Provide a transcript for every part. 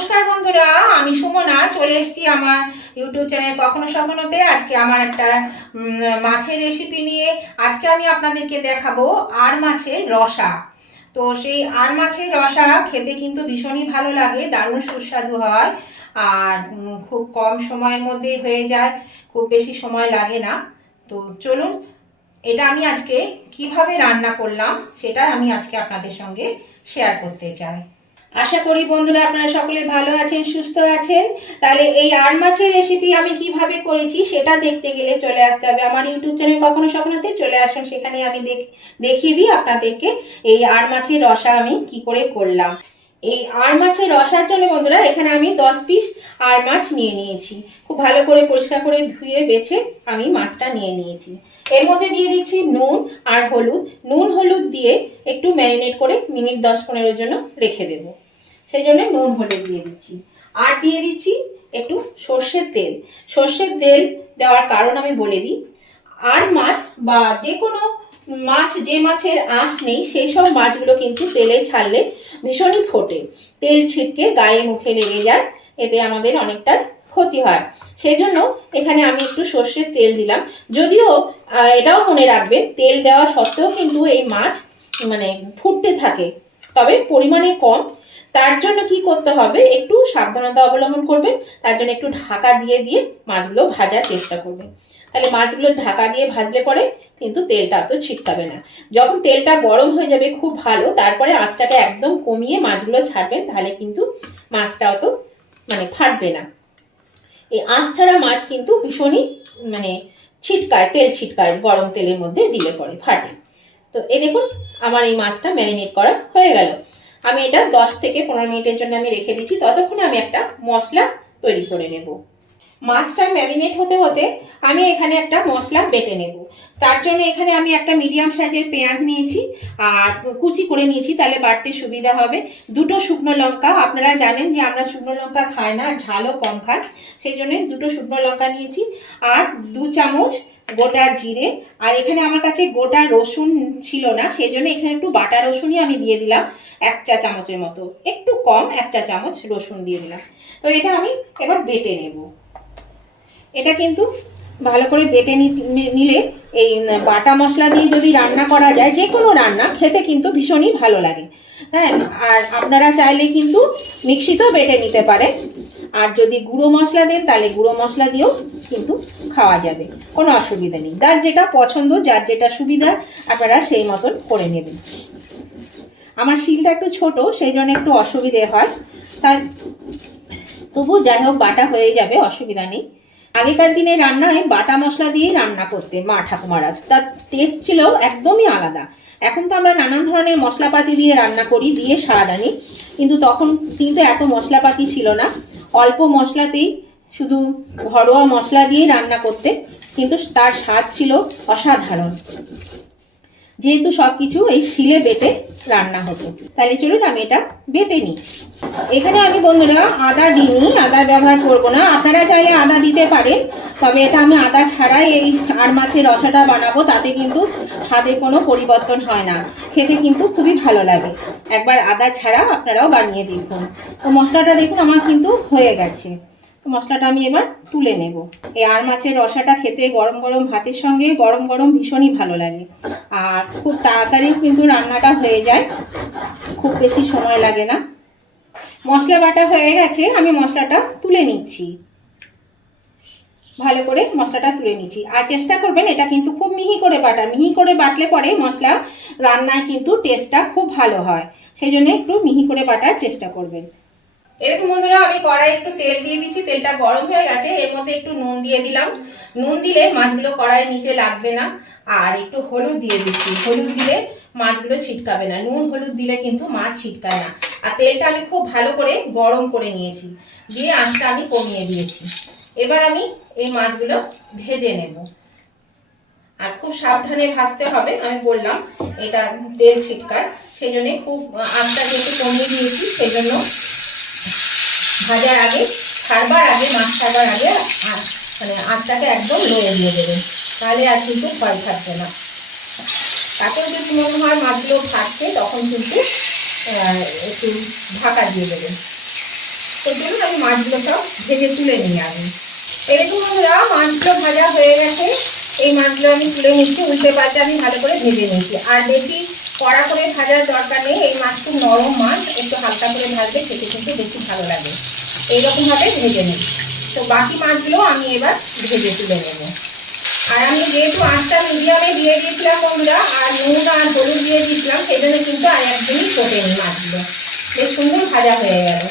নমস্কার বন্ধুরা, আমি সুমনা চলে এসেছি আমার ইউটিউব চ্যানেল কখনো সখনোতে। আজকে আমার একটা মাছের রেসিপি নিয়ে আজকে আমি আপনাদেরকে দেখাবো আর মাছের রসা। তো সেই আর মাছের রসা খেতে কিন্তু ভীষণই ভালো লাগে, দারুণ সুস্বাদু হয় আর খুব কম সময়ের মধ্যেই হয়ে যায়, খুব বেশি সময় লাগে না। তো চলুন, এটা আমি আজকে কিভাবে রান্না করলাম সেটা আমি আজকে আপনাদের সঙ্গে শেয়ার করতে চাই। আশা করি বন্ধুরা আপনারা সকলে ভালো আছেন, সুস্থ আছেন। তাহলে এই আর মাছের রেসিপি আমি কিভাবে করেছি সেটা দেখতে গেলে চলে আসতে হবে আমার ইউটিউব চ্যানেল কখনো সখনোতে। চলে আসুন, সেখানে আমি দেখিয়ে দিই আপনাদেরকে এই আর মাছের রসা আমি কি করে করলাম। এই আর মাছের রসার জন্য বন্ধুরা এখানে আমি 10 পিস আর মাছ নিয়ে নিয়েছি। খুব ভালো করে পরিষ্কার করে ধুয়ে বেছে আমি মাছটা নিয়ে নিয়েছি। এর মধ্যে দিয়ে দিচ্ছি নুন আর হলুদ। নুন হলুদ দিয়ে একটু ম্যারিনেট করে মিনিট 10-15 জন্য রেখে দেব, সেই জন্য নুন হলুদ দিয়ে দিচ্ছি। আর দিয়ে দিচ্ছি একটু সর্ষের তেল। সর্ষের তেল দেওয়ার কারণ আমি বলে দিই, আর মাছ বা যে কোনো মাছ, যে মাছের আঁশ নেই সেই সব মাছগুলো কিন্তু তেলে ছাড়লে ভীষণই ফোটে, তেল ছিটকে গায়ে মুখে লেগে যায়, এতে আমাদের অনেকটা ক্ষতি হয়। সেই জন্য এখানে আমি একটু সর্ষের তেল দিলাম। যদিও এটাও মনে রাখবেন, তেল দেওয়া সত্ত্বেও কিন্তু এই মাছ ফুটতে থাকে, তবে পরিমাণে কম। তার জন্য কি করতে হবে, একটু সাবধানতা অবলম্বন করবেন। তার জন্য একটু ঢাকা দিয়ে দিয়ে মাছগুলো ভাজার চেষ্টা করবেন। তাহলে মাছগুলো ঢাকা দিয়ে ভাজলে পরে কিন্তু তেলটা অত ছিটকাবে না। যখন তেলটা গরম হয়ে যাবে খুব ভালো, তারপরে আঁচটাকে একদম কমিয়ে মাছগুলো ছাড়বেন, তাহলে কিন্তু মাছটা অত ফাটবে না। এই আঁচ ছাড়া মাছ কিন্তু ভীষণই ছিটকায়, তেল ছিটকায় গরম তেলের মধ্যে দিলে পরে ফাটে। তো এই দেখুন আমার এই মাছটা ম্যারিনেট করা হয়ে গেল। আমি এটা 10-15 মিনিটের জন্য আমি রেখে দিচ্ছি। ততক্ষণে আমি একটা মশলা তৈরি করে নেব। মাছটা ম্যারিনেট হতে হতে আমি এখানে একটা মশলা বেটে নেব। তার জন্য এখানে আমি একটা মিডিয়াম সাইজের পেঁয়াজ নিয়েছি আর কুচি করে নিয়েছি, তাহলে বাড়তে সুবিধা হবে। 2টো শুকনো লঙ্কা, আপনারা জানেন যে আমরা শুকনো লঙ্কা খাই না, ঝালও কম খাই, সেই জন্য 2টো শুকনো লঙ্কা নিয়েছি। আর 2 চামচ গোটা জিরে। আর এখানে আমার কাছে গোটা রসুন ছিল না, সেই জন্য এখানে একটু বাটা রসুনই আমি দিয়ে দিলাম, 1 চা চামচের মতো, একটু কম, 1 চা চামচ রসুন দিয়ে দিলাম। তো এটা আমি এবার বেটে নেব। এটা কিন্তু ভালো করে বেটে নিলে এই বাটা মশলা দিয়ে যদি রান্না করা যায়, যে কোনো রান্না খেতে কিন্তু ভীষণই ভালো লাগে। হ্যাঁ, আর আপনারা চাইলে কিন্তু মিক্সিতেও বেটে নিতে পারেন। আর যদি গুঁড়ো মশলা দেন তাহলে গুঁড়ো মশলা দিয়েও কিন্তু খাওয়া যাবে, কোনো অসুবিধা নেই। যার যেটা পছন্দ, যার যেটা সুবিধা আপনারা সেই মতন করে নেবেন। আমার শিলটা একটু ছোট, সেই জন্য একটু অসুবিধে হয়, তাই তবু যাই হোক বাটা হয়ে যাবে, অসুবিধা নেই। আগেকার দিনে রান্নায় বাটা মশলা দিয়েই রান্না করতেন মা ঠাকুমারা, তার টেস্ট ছিল একদমই আলাদা। এখন তো আমরা নানান ধরনের মশলাপাতি দিয়ে রান্না করি, দিয়ে স্বাদ আনি, কিন্তু তখন কিন্তু এত মশলাপাতি ছিল না, অল্প মশলাতেই শুধু ঘরোয়া মশলা দিয়ে রান্না করতে, কিন্তু তার স্বাদ ছিল অসাধারণ, যেহেতু সব কিছু এই শিলে বেটে রান্না হতো। তাহলে চলুন আমি এটা বেটে নিই। এখানে আমি বন্ধুরা আদা দিইনি, আদার ব্যবহার করব না। আপনারা চাইলে আদা দিতে পারেন, তবে এটা আমি আদা ছাড়াই এই আর মাছের রসাটা বানাবো, তাতে কিন্তু স্বাদে কোনো পরিবর্তন হয় না, খেতে কিন্তু খুবই ভালো লাগে। একবার আদা ছাড়া আপনারাও বানিয়ে দেখুন। তো মশলাটা দেখুন আমার কিন্তু হয়ে গেছে। তো মশলাটা আমি এবার তুলে নেব। এই আর মাছের রসাটা খেতে গরম গরম ভাতের সঙ্গে গরম গরম ভীষণই ভালো লাগে, আর খুব তাড়াতাড়ি কিন্তু রান্নাটা হয়ে যায়, খুব বেশি সময় লাগে না। মশলা বাটা হয়ে গেছে, আমি মশলাটা তুলে নিচ্ছি। ভালো করে মশলাটা তুলে নিচ্ছি। আর চেষ্টা করবেন এটা কিন্তু খুব মিহি করে বাটা, মিহি করে বাটলে পরে মশলা রান্নায় কিন্তু টেস্টটা খুব ভালো হয়, সেই জন্য একটু মিহি করে বাটার চেষ্টা করবেন। এরকম বন্ধুরা আমি কড়াই একটু তেল দিয়ে দিচ্ছি, তেলটা গরম হয়ে গেছে, এর মধ্যে একটু নুন দিয়ে দিলাম। নুন দিলে মাছগুলো কড়াইয়ের নিচে লাগবে না। আর একটু হলুদ দিয়ে দিচ্ছি, হলুদ দিলে মাছগুলো ছিটকাবে না, নুন হলুদ দিলে কিন্তু মাছ ছিটকায় না। আর তেলটা আমি খুব ভালো করে গরম করে নিয়েছি, দিয়ে আঁচটা আমি কমিয়ে দিয়েছি। এবার আমি এই মাছগুলো ভেজে নেব, আর খুব সাবধানে ভাজতে হবে। আমি বললাম এটা তেল ছিটকায়, সেই জন্য খুব আঁচটা যেহেতু কমিয়ে দিয়েছি, সেই জন্য ভাজার আগে, ছাড়বার আগে, মাছ ছাড়বার আগে আঁচটাকে একদম লয়ে দিয়ে দেবেন, তাহলে আর কিন্তু ভয় থাকবে না। তারপর যদি মনে হয় মাছগুলো ভাজছে, তখন কিন্তু একটু ঢাকা দিয়ে দেবেন। তো চলুন আমি মাছগুলো সব ভেজে তুলে নিই আমি। এরকম বন্ধুরা মাছগুলো ভাজা হয়ে গেছে, এই মাছগুলো আমি তুলে নিচ্ছি, উল্টে পাল্টে আমি ভালো করে ভেজে নিচ্ছি। আর বেশি কড়া করে ভাজার দরকার নেই, এই মাছ খুব নরম মাছ, একটু হালকা করে ভাজলে খেতে কিন্তু বেশি ভালো লাগে। এইরকমভাবে ভেজে নিই। তো বাকি মাছগুলো আমি এবার ভেজে তুলে নেব। আর আমি যেহেতু আঁচটা মিডিয়ামে দিয়ে দিয়েছিলাম বন্ধুরা, আর নুন আর হলুদ দিয়ে দিয়েছিলাম, সেই জন্য কিন্তু আর একদমই ফোটেনি মাছগুলো, বেশ সুন্দর ভাজা হয়ে গেল।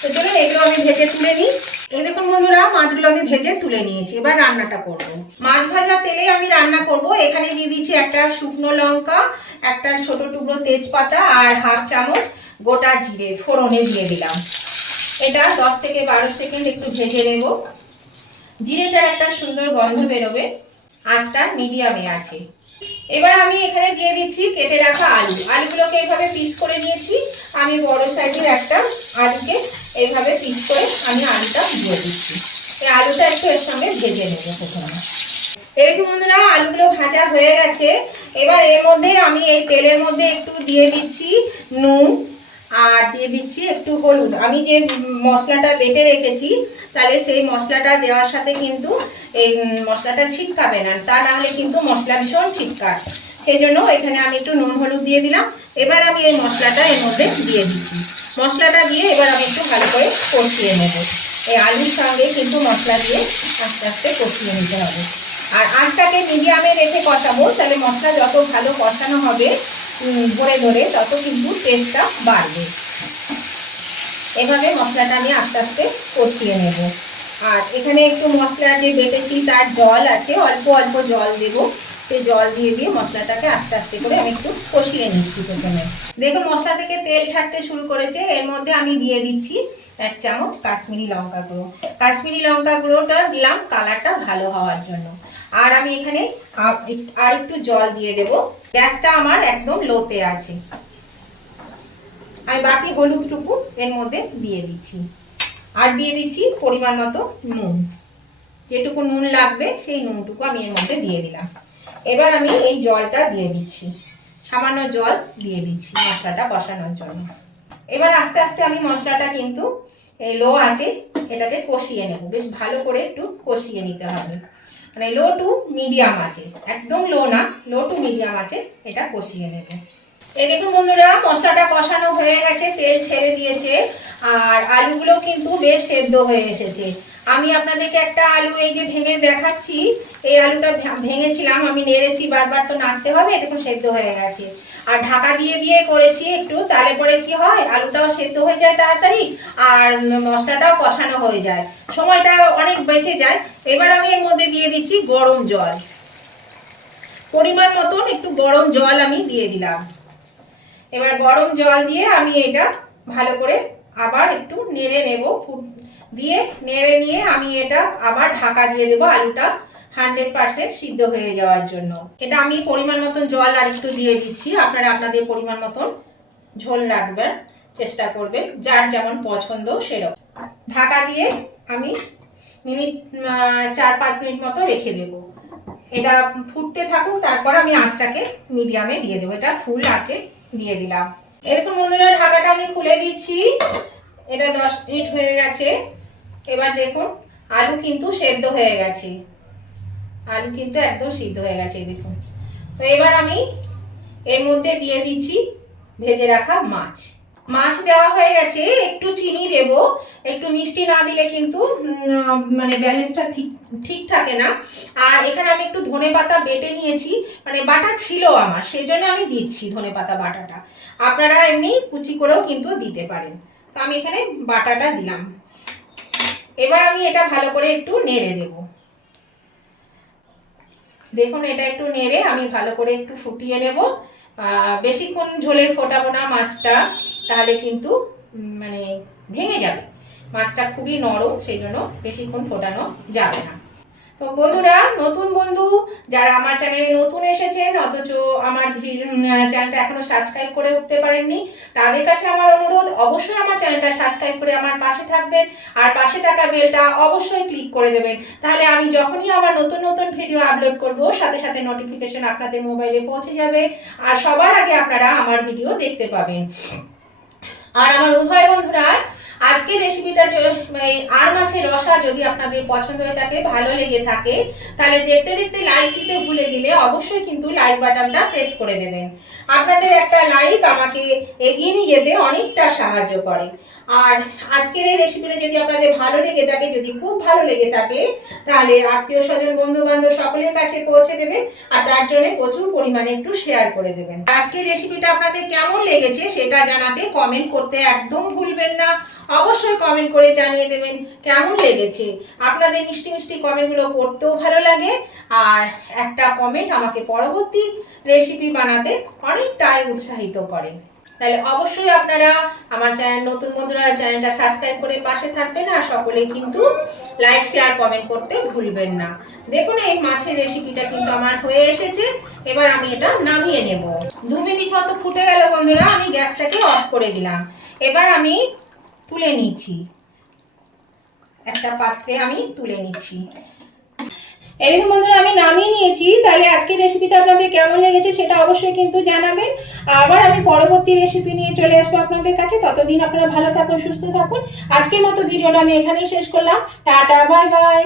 তো চলুন এগুলো আমি ভেজে তুলে নিই। এই দেখুন বন্ধুরা, মাছগুলো আমি ভেজে তুলে নিয়েছি, এবার রান্নাটা করব। মাছ ভাজা তেলে আমি রান্না করব। এখানে দিয়ে দিচ্ছি একটা শুকনো লঙ্কা, একটা ছোট টুকরো তেজপাতা আর হাফ চামচ গোটা জিরে ফোড়নে দিয়ে দিলাম। এটা 10 থেকে 12 সেকেন্ড একটু ভেজে নেব। জিরেটার একটা সুন্দর গন্ধ বেরোবে। আঁচটা মিডিয়ামে আছে। এবার আমি এখানে দিয়ে দিচ্ছি কেটে রাখা আলু। আলুগুলোকে এইভাবে পিস করে নিয়েছি। আমি বড় সাইজের একটা আলুকে এইভাবে পিস করে আমি আলুটা দিয়ে দিচ্ছি। এই আলুটা একটু এর সঙ্গে ভেজে নেব প্রথমে। এরকম বন্ধুরা আলুগুলো ভাজা হয়ে গেছে। এবার এর মধ্যে আমি এই তেলের মধ্যে একটু দিয়ে দিচ্ছি নুন আর দিয়ে দিচ্ছি একটু হলুদ। আমি যে মশলাটা বেটে রেখেছি, তাহলে সেই মশলাটা দেওয়ার সাথে কিন্তু এই মশলাটা ছিটকাবে না, তা না হলে কিন্তু মশলা ভীষণ ছিটকায়। সেই জন্য এখানে আমি একটু নুন হলুদ দিয়ে দিলাম। এবার আমি এই মশলাটা এর মধ্যে দিয়ে দিচ্ছি। মশলাটা দিয়ে এবার আমি একটু ভালো করে কষিয়ে নেব। এই আলুর সঙ্গে কিন্তু মশলা দিয়ে আস্তে আস্তে কষিয়ে নিতে হবে। আর আঁচটাকে মিডিয়ামে রেখে কষাবো, তাহলে মশলা যত ভালো কষানো হবে ধরে ধরে তত কিন্তু টেস্টটা বাড়বে। এভাবে মশলাটা আমি আস্তে আস্তে কষিয়ে নেব। আর এখানে একটু মশলা যে বেটেছি তার জল আছে, অল্প অল্প জল দেব। সেই জল দিয়ে দিয়ে মশলাটাকে আস্তে আস্তে করে আমি একটু কষিয়ে নিচ্ছি প্রথমে। দেখুন মশলা থেকে তেল ছাড়তে শুরু করেছে। এর মধ্যে আমি দিয়ে দিচ্ছি 1 চামচ কাশ্মীরি লঙ্কা গুঁড়ো। কাশ্মীরি লঙ্কা গুঁড়োটা দিলাম কালারটা ভালো হওয়ার জন্য। আর আমি এখানে আর একটু জল দিয়ে দেব। গ্যাসটা আমার একদম লোতে আছে। আমি বাকি হলুদটুকু এর মধ্যে দিয়ে দিচ্ছি। আর দিয়ে দিচ্ছি পরিমাণ মতো নুন। যেটুকু নুন লাগবে সেই নুনটুকু আমি এর মধ্যে দিয়ে দিলাম। এবার আমি এই জলটা দিয়ে দিচ্ছি, সামান্য জল দিয়ে দিচ্ছি মশলাটা কষানোর জন্য। এবার আস্তে আস্তে আমি মশলাটা কিন্তু এই লো আছে এটাকে কষিয়ে নেব। বেশ ভালো করে একটু কষিয়ে নিতে হবে, মানে লো টু মিডিয়াম আছে, একদম লো না, লো টু মিডিয়াম আছে, এটা কষিয়ে নেব। এই দেখুন বন্ধুরা মশলাটা কষানো হয়ে গেছে, তেল ছেড়ে দিয়েছে আর আলুগুলো কিন্তু বেশ সেদ্ধ হয়ে এসেছে। আমি আপনাদেরকে একটা আলু এই যে ভেঙে দেখাচ্ছি। এই আলুটা ভেঙেছিলাম, আমি নেড়েছি বারবার, তো নাড়তে হবে। দেখুন সেদ্ধ হয়ে গেছে। আর ঢাকা দিয়ে দিয়ে করেছি একটু, তাহলে পরে কি হয় আলুটাও সেদ্ধ হয়ে যায় তাড়াতাড়ি আর মশলাটাও কষানো হয়ে যায়, সময়টা অনেক বেঁচে যায়। এবার আমি এর মধ্যে দিয়ে দিচ্ছি গরম জল, পরিমাণ মতন একটু গরম জল আমি দিয়ে দিলাম। এবার গরম জল দিয়ে আমি এটা ভালো করে আবার একটু নেড়ে নেব। দিয়ে নেড়ে নিয়ে আমি এটা আবার ঢাকা দিয়ে দেবো আলুটা 100% সিদ্ধ হয়ে যাওয়ার জন্য। এটা আমি পরিমাণ মতন জল আর একটু দিয়ে দিচ্ছি। আপনারা আপনাদের পরিমাণ মতন ঝোল রাখবেন, চেষ্টা করবেন, যার যেমন পছন্দ সেরকম। ঢাকা দিয়ে আমি 4-5 মিনিট মতো রেখে দেবো। এটা ফুটতে থাকুক, তারপর আমি আঁচটাকে মিডিয়ামে দিয়ে দেবো। এটা ফুল আঁচে দিয়ে দিলাম। এরকম বন্ধুরা ঢাকাটা আমি খুলে দিচ্ছি। এটা 10 মিনিট হয়ে গেছে। এবার দেখুন আলু কিন্তু সেদ্ধ হয়ে গেছে, আলু কিন্তু একদম সিদ্ধ হয়ে গেছে দেখুন। তো এবার আমি এর মধ্যে দিয়ে দিচ্ছি ভেজে রাখা মাছ। মাছ দেওয়া হয়ে গেছে, একটু চিনি দেব। একটু মিষ্টি না দিলে কিন্তু মানে ব্যালেন্সটা ঠিক থাকে না। আর এখানে আমি একটু ধনেপাতা বেটে নিয়েছি, মানে বাটা ছিল আমার, সেই জন্য আমি দিচ্ছি ধনেপাতা বাটাটা। আপনারা এমনি কুচি করেও কিন্তু দিতে পারেন। তো আমি এখানে বাটাটা দিলাম। এবার আমি এটা ভালো করে একটু নেড়ে দেব। দেখুন এটা একটু নেড়ে আমি ভালো করে একটু ফুটিয়ে নেব। বেশিক্ষণ ঝোলে ফোটাবো না মাছটা, তাহলে কিন্তু মানে ভেঙে যাবে। মাছটা খুবই নরম, সেই জন্য বেশিক্ষণ ফোটানো যাবে না। তো বন্ধুরা, নতুন বন্ধু যারা আমার চ্যানেলে নতুন এসেছেন অথচ আমার চ্যানেলটা এখনো সাবস্ক্রাইব করে উঠতে পারেননি, তাদের কাছে আমার অনুরোধ, অবশ্যই আমার চ্যানেলটা সাবস্ক্রাইব করে আমার পাশে থাকবেন আর পাশে থাকা বেলটা অবশ্যই ক্লিক করে দেবেন। তাহলে আমি যখনই আমার নতুন নতুন ভিডিও আপলোড করব সাথে সাথে নোটিফিকেশন আপনাদের মোবাইলে পৌঁছে যাবে আর সবার আগে আপনারা আমার ভিডিও দেখতে পাবেন। আর আমার উভয় বন্ধুরা আজকের রেসিপিটা আর মাছের রসা যদি আপনাদের পছন্দ হয়ে থাকে, ভালো লেগে থাকে, তাহলে দেখতে দেখতে লাইক দিতে ভুলে গেলে অবশ্যই কিন্তু লাইক বাটনটা প্রেস করে দেবেন। আপনাদের একটা লাইক আমাকে এগিয়ে নিয়ে যেতে অনেকটা সাহায্য করে। আর আজকের এই রেসিপিটা যদি আপনাদের ভালো লেগে থাকে, যদি খুব ভালো লেগে থাকে, তাহলে আত্মীয় স্বজন বন্ধু বান্ধব সকলের কাছে পৌঁছে দেবেন। আর তার জন্য প্রচুর পরিমাণে একটু শেয়ার করে দেবেন। আজকের রেসিপিটা আপনাদের কেমন লেগেছে সেটা জানাতে কমেন্ট করতে একদম ভুলবেন না। অবশ্যই কমেন্ট করে জানিয়ে দেবেন কেমন লেগেছে। আপনাদের মিষ্টি মিষ্টি কমেন্টগুলো পড়তেও ভালো লাগে, আর একটা কমেন্ট আমাকে পরবর্তী রেসিপি বানাতে অনেকটাই উৎসাহিত করে। তাহলে অবশ্যই আপনারা আমার চ্যানেল, নতুন বন্ধুরা চ্যানেলটা সাবস্ক্রাইব করে পাশে থাকবেন, আর সকলেই কিন্তু লাইক শেয়ার কমেন্ট করতে ভুলবেন না। দেখুন এই মাছের রেসিপিটা কিন্তু আমার হয়ে এসেছে। এবার আমি এটা নামিয়ে নেব। 2 মিনিট মতো ফুটে গেল বন্ধুরা, আমি গ্যাসটাকে অফ করে দিলাম। এবার আমি তুলে নিচ্ছি, একটা পাত্রে আমি তুলে নিচ্ছি। এরকম বন্ধুরা আমি নামিয়ে নিয়েছি। তাহলে আজকের রেসিপিটা আপনাদের কেমন লেগেছে সেটা অবশ্যই কিন্তু জানাবেন। আবার আমি পরবর্তী রেসিপি নিয়ে চলে আসবো আপনাদের কাছে। ততদিন আপনারা ভালো থাকুন, সুস্থ থাকুন। আজকের মতো ভিডিওটা আমি এখানেই শেষ করলাম। Tata, bye bye.